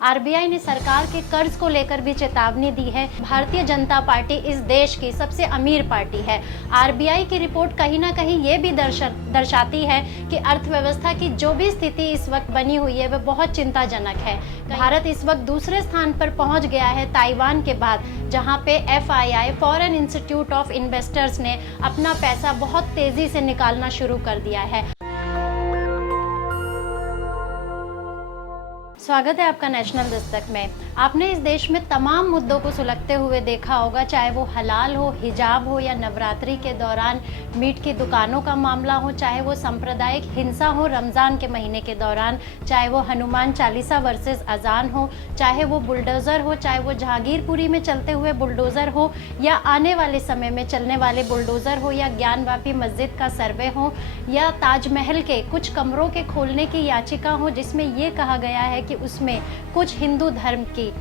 RBI ने सरकार के कर्ज को लेकर भी चेतावनी दी है। भारतीय जनता पार्टी इस देश की सबसे अमीर पार्टी है। आरबीआई की रिपोर्ट कहीं ना कहीं ये भी दर्शाती है कि अर्थव्यवस्था की जो भी स्थिति इस वक्त बनी हुई है वह बहुत चिंताजनक है। भारत इस वक्त दूसरे स्थान पर पहुंच गया है ताइवान के बाद, जहां पे FII foreign institute of investors ने अपना पैसा बहुत तेजी से निकालना शुरू कर दिया है। स्वागत है आपका नेशनल दस्तक में। आपने इस देश में तमाम मुद्दों को सुलगते हुए देखा होगा, चाहे वो हलाल हो, हिजाब हो या नवरात्रि के दौरान मीट की दुकानों का मामला हो, चाहे वो सांप्रदायिक हिंसा हो रमज़ान के महीने के दौरान, चाहे वो हनुमान चालीसा वर्सेस अजान हो, चाहे वो बुलडोज़र हो, चाहे वो जहांगीरपुरी में चलते हुए बुलडोज़र हो या आने वाले समय में चलने वाले बुलडोज़र हो, या ज्ञानवापी मस्जिद का सर्वे हो, या ताजमहल के कुछ कमरों के खोलने की याचिका हो जिसमें ये कहा गया है कि उसमें कुछ हिंदू धर्म की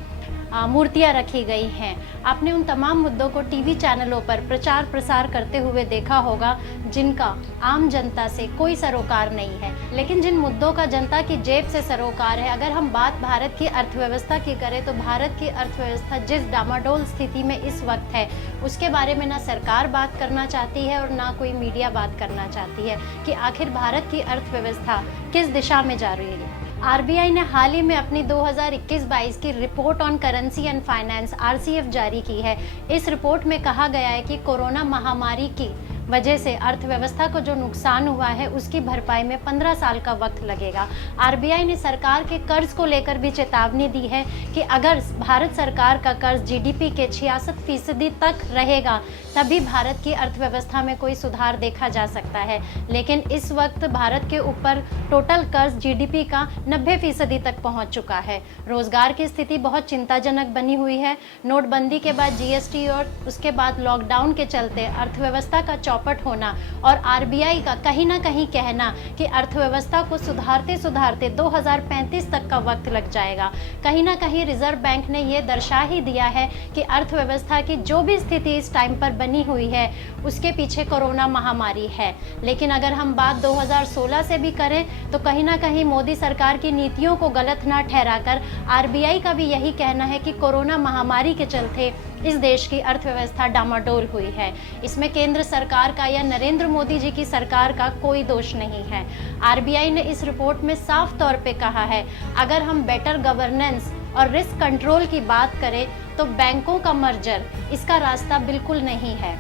मूर्तियां रखी गई हैं। आपने उन तमाम मुद्दों को टीवी चैनलों पर प्रचार प्रसार करते हुए देखा होगा जिनका आम जनता से कोई सरोकार नहीं है। लेकिन जिन मुद्दों का जनता की जेब से सरोकार है, अगर हम बात भारत की अर्थव्यवस्था की करें तो भारत की अर्थव्यवस्था जिस डामाडोल स्थिति में इस वक्त है उसके बारे में ना सरकार बात करना चाहती है और ना कोई मीडिया बात करना चाहती है कि आखिर भारत की अर्थव्यवस्था किस दिशा में जा रही है। आरबीआई ने हाल ही में अपनी 2021-22 की report on currency and finance RCF जारी की है। इस रिपोर्ट में कहा गया है कि कोरोना महामारी की वजह से अर्थव्यवस्था को जो नुकसान हुआ है उसकी भरपाई में 15 साल का वक्त लगेगा। आरबीआई ने सरकार के कर्ज को लेकर भी चेतावनी दी है कि अगर भारत सरकार का कर्ज GDP के 66% तक रहेगा तभी भारत की अर्थव्यवस्था में कोई सुधार देखा जा सकता है। लेकिन इस वक्त भारत के ऊपर टोटल कर्ज GDP का 90% तक पहुंच चुका है। रोजगार की स्थिति बहुत चिंताजनक बनी हुई है। नोटबंदी के बाद GST और उसके बाद लॉकडाउन के चलते अर्थव्यवस्था का चौपट होना और आरबीआई का कहीं ना कहीं कहना कि अर्थव्यवस्था को सुधारते सुधारते 2035 तक का वक्त लग जाएगा। कहीं ना कहीं रिजर्व बैंक ने यह दर्शा ही दिया है कि अर्थव्यवस्था की जो भी स्थिति इस टाइम पर बनी हुई है उसके पीछे कोरोना महामारी है। लेकिन अगर हम बात 2016 से भी करें तो कहीं ना कहीं मोदी सरकार की नीतियों को गलत ना ठहराकर आरबीआई का भी यही कहना है कि कोरोना महामारी के चलते इस देश की अर्थव्यवस्था डामाडोल हुई है। इसमें केंद्र सरकार का या नरेंद्र मोदी जी की सरकार का कोई दोष नहीं है। आरबीआई ने इस रिपोर्ट में साफ तौर पे कहा है, अगर हम बेटर गवर्नेंस और रिस्क कंट्रोल की बात करें तो बैंकों का मर्जर इसका रास्ता बिल्कुल नहीं है।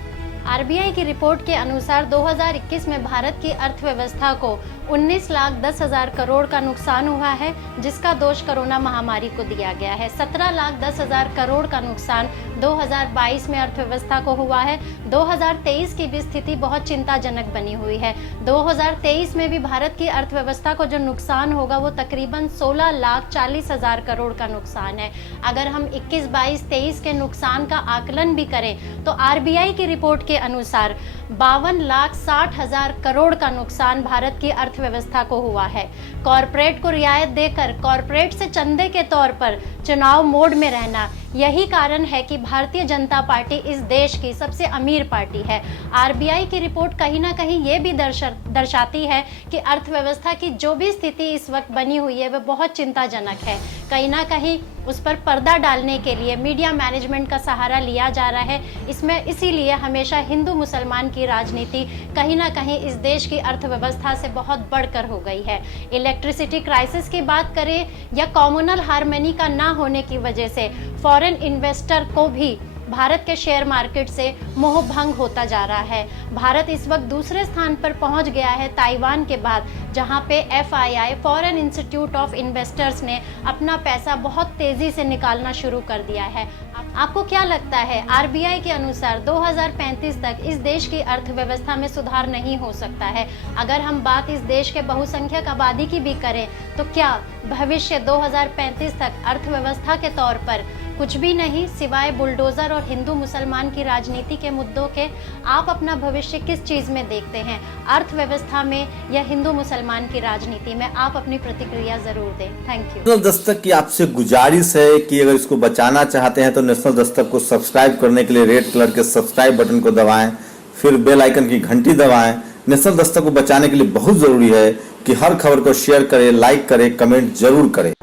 आरबीआई की रिपोर्ट के अनुसार 2021 में भारत की अर्थव्यवस्था को 19,10,000 करोड़ का नुकसान हुआ है, जिसका दोष कोरोना महामारी को दिया गया है। 17,10,000 करोड़ का नुकसान 2022 में अर्थव्यवस्था को हुआ है। 2023 की भी स्थिति बहुत चिंताजनक बनी हुई है। 2023 में भी भारत की अर्थव्यवस्था को जो नुकसान होगा वो तकरीबन 16,40,000 करोड़ का नुकसान है। अगर हम 21, 22, 23 के नुकसान का आकलन भी करें तो आरबीआई की रिपोर्ट के अनुसार 52,60,000 करोड़ का नुकसान भारत की अर्थव्यवस्था को हुआ है। कॉरपोरेट को रियायत देकर कॉरपोरेट से चंदे के तौर पर चुनाव मोड में रहना, यही कारण है कि भारतीय जनता पार्टी इस देश की सबसे अमीर पार्टी है। आरबीआई की रिपोर्ट कहीं ना कहीं ये भी दर्शाती है कि अर्थव्यवस्था की जो भी स्थिति इस वक्त बनी हुई है वह बहुत चिंताजनक है। कहीं ना कहीं उस पर पर्दा डालने के लिए मीडिया मैनेजमेंट का सहारा लिया जा रहा है। इसमें इसीलिए हमेशा हिंदू मुसलमान की राजनीति कहीं ना कहीं इस देश की अर्थव्यवस्था से बहुत बढ़कर हो गई है। इलेक्ट्रिसिटी क्राइसिस की बात करें या कॉम्युनल हार्मनी का ना होने की वजह से फॉरेन इन्वेस्टर को भी भारत के शेयर मार्केट से मोह भंग होता जा रहा है। भारत इस वक्त दूसरे स्थान पर पहुंच गया है ताइवान के बाद, जहां पे FII foreign institute of investors ने अपना पैसा बहुत तेजी से निकालना शुरू कर दिया है। आपको क्या लगता है, आरबीआई के अनुसार 2035 तक इस देश की अर्थव्यवस्था में सुधार नहीं हो सकता है? अगर हम बात इस देश के बहुसंख्यक आबादी की भी करें तो क्या भविष्य 2035 तक अर्थव्यवस्था के तौर पर कुछ भी नहीं सिवाय बुलडोजर और हिंदू मुसलमान की राजनीति के मुद्दों के? आप अपना भविष्य किस चीज में देखते हैं, अर्थव्यवस्था में या हिंदू मुसलमान की राजनीति में? आप अपनी प्रतिक्रिया जरूर दें। Thank you. नेशनल दस्तक की आपसे गुजारिश है कि अगर इसको बचाना चाहते हैं तो नेशनल दस्तक को सब्सक्राइब करने के लिए रेड कलर के सब्सक्राइब बटन को दबाएं, फिर बेल आइकन की घंटी दबाएं। नेशनल दस्तक को बचाने के लिए बहुत जरूरी है कि हर खबर को शेयर करें, लाइक करें, कमेंट जरूर करें।